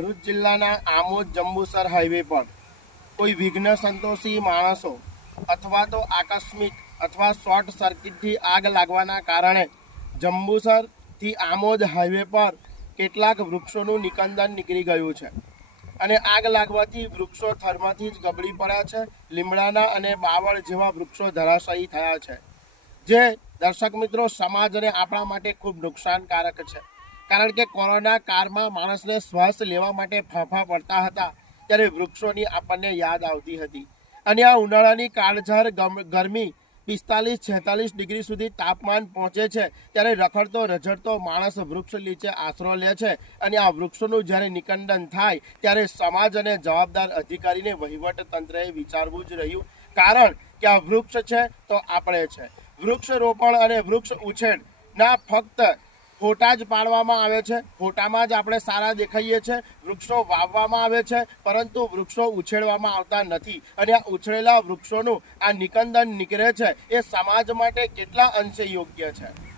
ભરૂચ જિલ્લાના આમોદ જંબુસર હાઈવે પર કોઈ વિઘ્ન સંતોષી માણસો અથવા તો આકસ્મિક અથવા શોર્ટ સર્કિટથી આગ લાગવાના કારણે જંબુસરથી આમોદ હાઈવે પર કેટલાક વૃક્ષોનું નિકંદન નીકળી ગયું છે. અને આગ લાગવાથી વૃક્ષો થરમાંથી જ ગબડી પડ્યા છે, લીમડાના અને બાવળ જેવા વૃક્ષો ધરાશાયી થયા છે. જે દર્શક મિત્રો સમાજ અને આપણા માટે ખૂબ નુકસાનકારક છે. કારણ કે કોરોના કાળમાં માણસને શ્વાસ લેવા માટે ફાંફા પડતા હતા, ત્યારે વૃક્ષોની આપણને યાદ આવતી હતી. અને આ ઉનાળાની કાળઝાર ગરમી પિસ્તાલીસ, છેતાલીસ ડિગ્રી સુધી તાપમાન પહોંચે છે, ત્યારે રખડતો રઝડતો માણસ વૃક્ષ નીચે આશરો લે છે અને આ વૃક્ષોનું જ્યારે નિકંદન થાય, ત્યારે સમાજ અને જવાબદાર અધિકારીને વહીવટ તંત્રએ વિચારવું જ રહ્યું. કારણ કે આ વૃક્ષ છે તો આપણે છે. વૃક્ષ રોપણ અને વૃક્ષ ઉછેર ના ફક્ત ફોટા જ પાડવામાં આવે છે. ફોટામાં જ આપણે સારા દેખાઈએ છીએ વૃક્ષો વાવવામાં આવે છે, પરંતુ વૃક્ષો ઉછેરવામાં આવતા નથી અને આ ઉછળેલા વૃક્ષોનું આ નિકંદન નીકળે છે. એ સમાજ માટે કેટલા અંશે યોગ્ય છે?